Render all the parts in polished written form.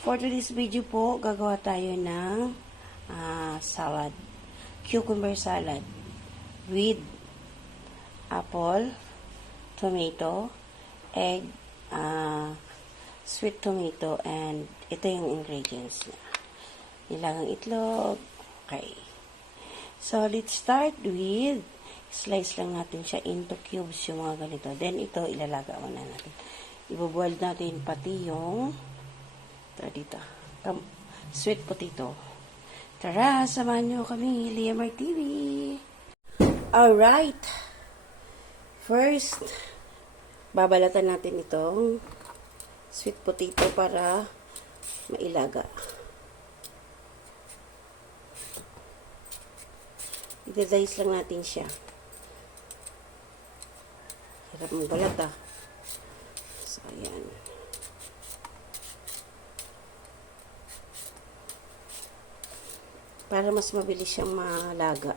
For today's video po, gagawa tayo ng salad. Cucumber salad with apple, tomato, egg, sweet tomato, and ito yung ingredients niya. Nilagang itlog. Okay. So, let's start with slice lang natin siya into cubes yung mga ganito. Then, ito ilalaga muna natin. Ibuboil natin pati yung dito. Sweet potato. Tara, samahan nyo kami, Liamar TV. Alright. First, babalatan natin itong sweet potato para mailaga. I-dice lang natin siya. Hirap magbalat ah. So, ayan. Para mas mabilis siyang malaga.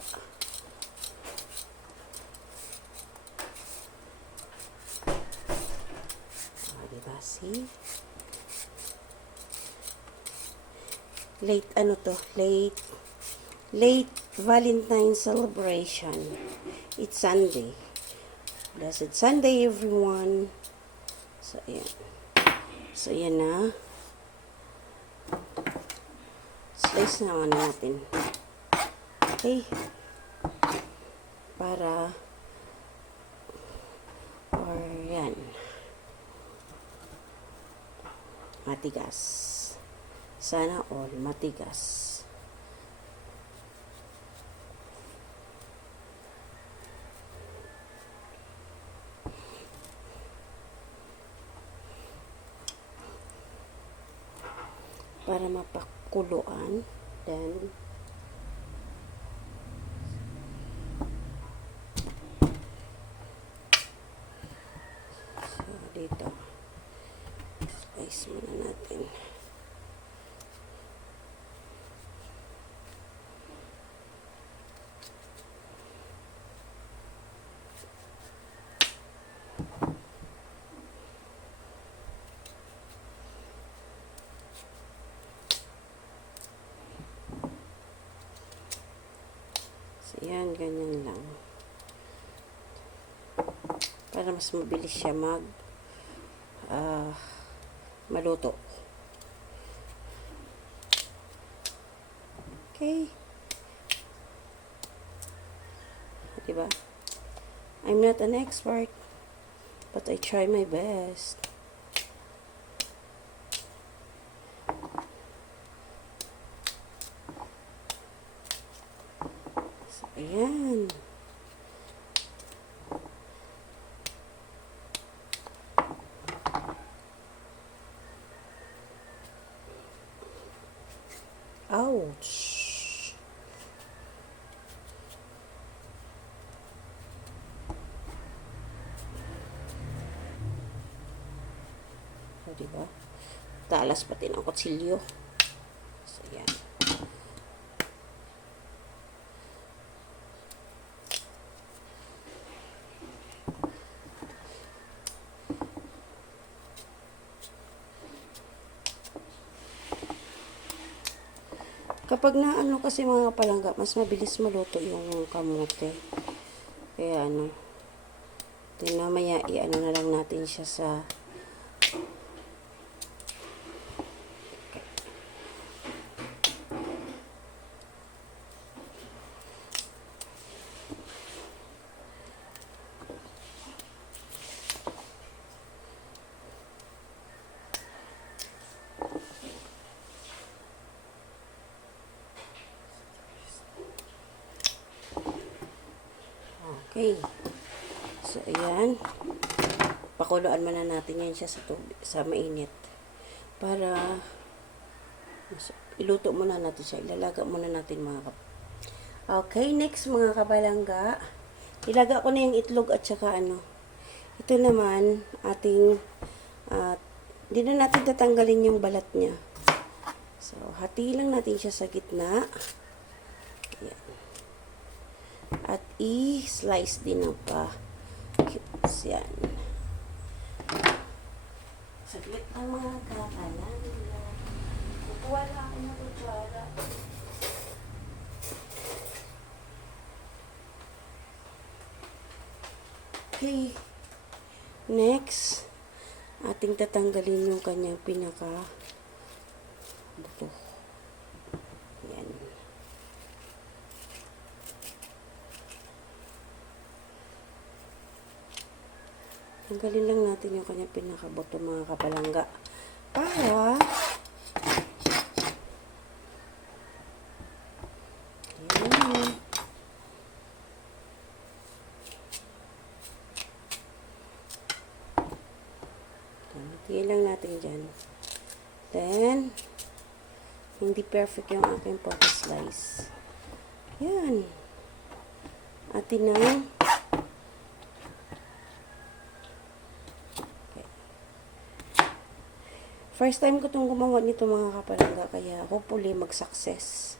Diba? See? Late Valentine celebration. It's Sunday. Blessed Sunday, everyone. So, ayan. So, ayan na. Slice naman natin. Okay. Para yan. Matigas. Sana all matigas. Para mapakuluan. Then, so, dito. Slice muna natin. Ayan, ganyan lang. Para mas mabilis siya maluto. Okay. Diba? I'm not an expert, but I try my best. Ayan. Ouch. O, diba? Talas pati ng kutsilyo. So, ayan. Kapag naano kasi mga palangga, mas mabilis maluto yung kamote. Kaya mamaya i-ano na lang natin siya sa okay. So, ayan. Pakuluan muna natin yan siya sa tubig, sa mainit. Para iluto muna natin siya. Ilalaga muna natin mga Okay, next mga kabalangga. Ilaga ko na yung itlog at saka Ito naman, ating hindi na natin tatanggalin yung balat niya. So, hati lang natin siya sa gitna. Ayan. At i-slice din ng cubes. Yan. Saglit ang mga kakalangga. Okay. Next, ating tatanggalin yung kanyang pinaka buto. Yan. Tanggalin lang natin yung kanyang pinakabuto, mga kapalangga. Para yan. Tingin lang natin dyan. Then, hindi perfect yung aking pag-slice. Yan. Atin na. Okay. First time ko itong gumawa nito, mga kapalangga, kaya hopefully mag-success.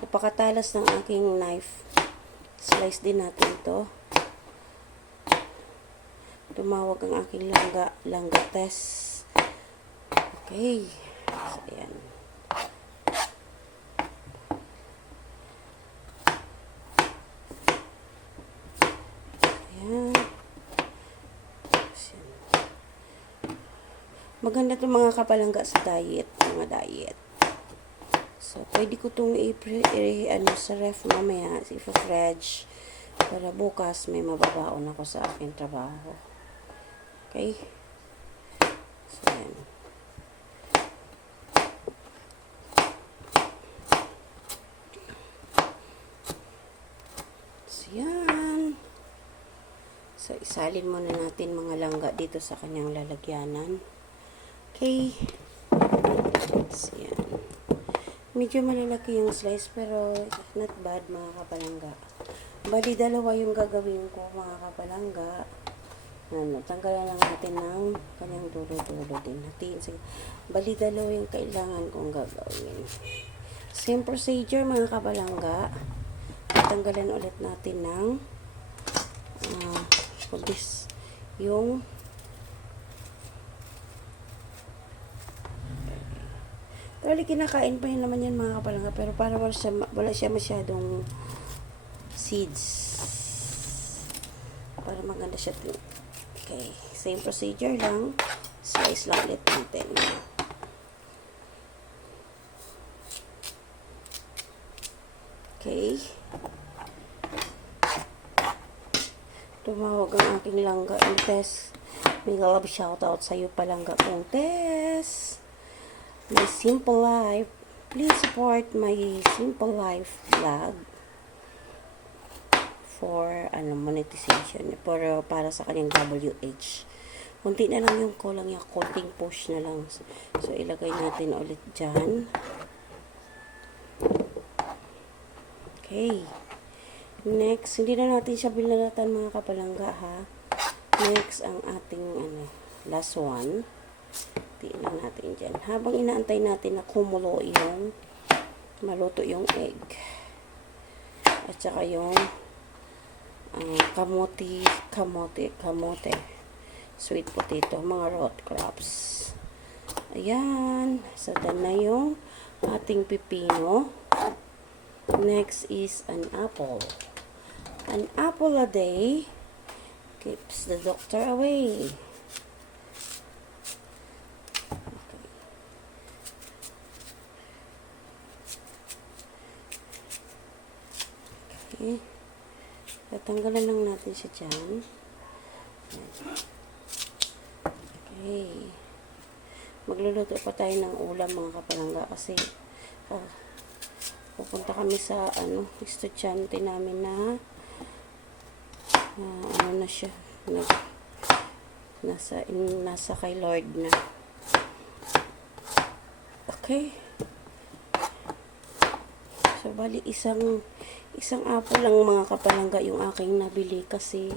Napakatalas ng aking knife. Slice din natin ito. Tumawag ang aking langga test. Okay. So, ayan. Ayan. Maganda itong mga kapalangga sa diet. Mga diet. So, pwede ko itong sa ref mamaya. I-fridge. Para bukas may mababaon ako sa aking trabaho. Okay? So, yan. So, yan. So, isalin muna natin mga langga dito sa kanyang lalagyanan. Okay? So, yan. Medyo malalaki yung slice, pero not bad, mga kapalangga. Bali, dalawa yung gagawin ko, mga kapalangga. Ano, tanggalan lang natin ng kanyang dulo-dulo din natin. Bali, dalawa yung kailangan kong gagawin. Same procedure, mga kapalangga. Tanggalan ulit natin ng yung actually, kinakain pa yun naman yan, mga kapalangga. Pero para wala siya masyadong seeds. Para maganda siya. Okay. Same procedure lang. Slice lang ulit natin. Okay. Tumawag ang aking langga ang Tess. May love shoutout sa iyo, palangga kong Tess. My Simple Life. Please support my Simple Life vlog for monetization, pero para sa kanyang WH. Kunti na lang yung kulang, yung konting push na lang. So, ilagay natin ulit dyan. Okay. Next, hindi na natin siya binalatan, mga kapalangga, ha. Next, ang ating last one. Tingnan natin dyan. Habang inaantay natin na kumulo yung maluto yung egg. At saka yung kamote, sweet potato, mga root crops. Ayan. So, done na yung ating pipino. Next is an apple. An apple a day keeps the doctor away. Okay. Tatanggalan lang natin siya dyan. Okay. Magluluto pa tayo ng ulam, mga kapalangga, kasi pupunta kami sa estudyante namin na na siya, nasa kay Lord na. Okay. So, bali isang apple lang, mga kapalangga, yung aking nabili kasi